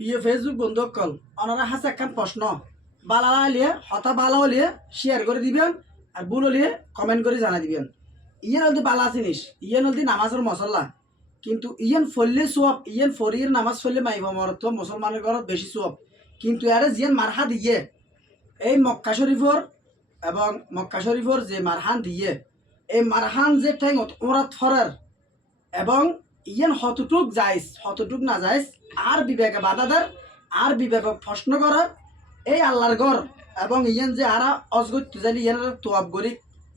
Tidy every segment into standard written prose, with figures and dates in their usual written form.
প্রিয় ফেসবুক বন্ধুসকল ওনারা হাসে একখান প্রশ্ন বালা হলিয়ে হতা বালা হলিয়ে শেয়ার করে দিবেন আর ভুল হলিয়ে কমেন্ট করে জানা দিবেন। ইয়েন হলদি বালা জিনিস, ইয়েন হলদি নামাজের মশলা, কিন্তু ইয়েন ফললে সোয়াব, ইয়েন ফরিয়ের নামাজ ফললে মাইব মরত মুসলমানের ঘরত বেশি সোয়াব। কিন্তু এরা জিয়ান মারহা দিয়ে এই মক্কা শরীফর এবং মক্কা শরীফর যে মারহান দিয়ে এই মারহান যে ঠেঙত ওরাত ফরার এবং ইয়েন হতটুক যাইস হতটুক না যাইস আর বিবেকে বাধাদার আর বিবেকে প্রশ্ন করার এই আল্লাহর ঘর এবং ইয়েন যে আরা অজগত জানি ইয়েনারা তোয়াব করি,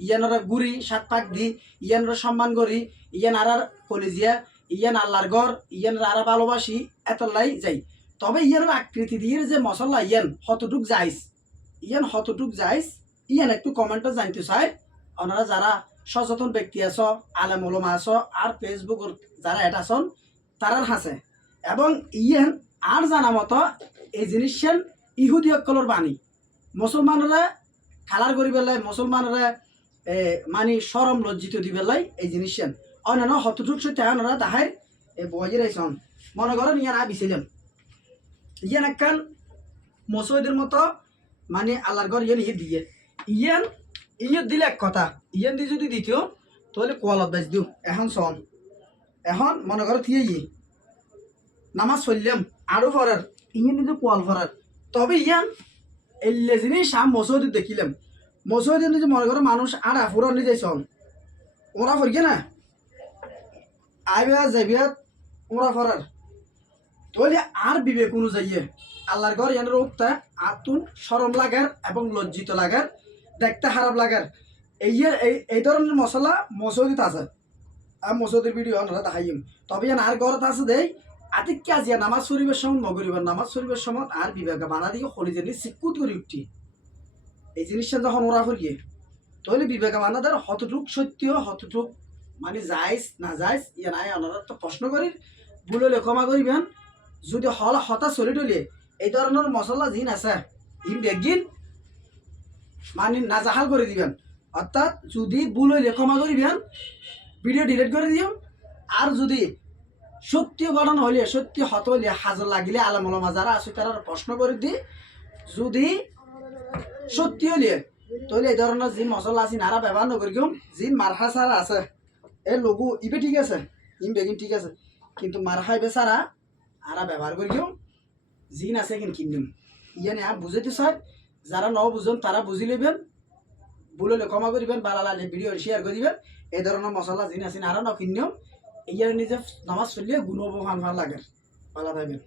ইয়েনারা গুড়ি সাত পাক দি, ইয়েনারা সম্মান করি, ইয়েন আরার কলিজিয়া, ইয়েন আল্লাহর ঘর, ইয়েনারা আরা ভালোবাসি এতলাই যাই। তবে ইয়েনার আকৃতি দিয়ে যে মশলা ইয়েন হতটুক যাইস, ইয়েন হতটুক যাইস, ইয়েন একটু কমেন্টে জানতে চাই। ওনারা যারা সচেতন ব্যক্তি আছো, আলেম ওলামা আছো আর ফেসবুকের যারা এটা আছেন তারার হাসে এবং ইয়েন আর জানা মতো এই জিনিসের ইহুদি অকলর বাণী মুসলমানরা খালার করি বেলায় মুসলমানরা মানে সরম লজ্জিত দি বেলায় এই জিনিসের অন্যান্য হতটুক সত্যি ওনারা তাহার বয়ে রাইছন মনে করেন ইয়ান বিছিলেন ইয়ান একখান মসজিদের মতো মানে আল্লাহর ঘর ইয়েন ইয়ে দিয়ে ইয়ান ইয়ে দিলে এক কথা, ইয়ান দিয়ে যদি দ্বিতীয় তাহলে কোয়ালত বাজ দিও। এখন সন এখন মনে করো থিয়ে নামাজ চললাম আরো ফরার ইয়ে কিন্তু কোয়াল ফরার। তবে ইয়ান এলে জিনিস আম মসজিদ দেখিলাম মসজিদ যে মনে করো মানুষ আর আফুরা নিয়ে যাই চল ওরা ফরগে না আইবা যাইবিয়া ওরা ফরার তাহলে আর বিবেক অনুযায়ী আল্লাহর ঘর ইয়ানের উক্তা আতুন সরম লাগার এবং লজ্জিত লাগার দেখতে খারাপ লাগার এই ধরনের মশলা মসজিদ আছে আর মসজিদের ভিডিও আমরা দেখাইম। তবে আর ঘরত আছে দেই আতিক কাজিয়া নামাজ শরীফের সময় নগরীবার নামাজ শরীফের সময় আর বিবেকে বানা দিয়ে হলি জানি সিকুত করে উঠি এই জিনিসটা যখন ওরা করিয়ে তাহলে বিবেকে বানাদের হতটুক সত্য হতটুক মানে যাইস না যাইস ইয়ে নাই ওনারা তো প্রশ্ন করি ভুল হলে ক্ষমা করিবেন। যদি হল হতা চলি টলিয়ে এই ধরনের মশলা জিন আছে ইম বেগিন মানে নাজাহাল করে দিবেন। অর্থাৎ যদি ভুল হইলে ক্ষমা করিবেন, ভিডিও ডিলিট করে দিও। আর যদি সত্যি ঘটনা হইলে সত্যি হত হইলে হাজার লাগিলে আলাম ওলামা যারা আছে তারা প্রশ্ন করে দি যদি সত্যি হইলে তাহলে এই ধরনের যে মশলা আছে নারা ব্যবহার নকরি কেউ যে মারহা সারা আছে এ লঘু ইবে ঠিক আছে ইম বেগিন ঠিক আছে কিন্তু মারহা ইবে সারা আরা ব্যবহার করি কেউ জিন আছে কিন্তু কিনিম ইয়ে না বুঝাইতে চাই। যারা ন বুঝেন তারা বুঝি লইবেন, ভুল হলে ক্ষমা করিবেন, ভালো লাগলে ভিডিও শেয়ার করে দিবেন। এই ধরনের মশলা জিন আছে আরও ন কিনিও ইয়ার নিজে নামাজ চলিয়ে গুণ ভালো লাগে ভালো থাকবেন।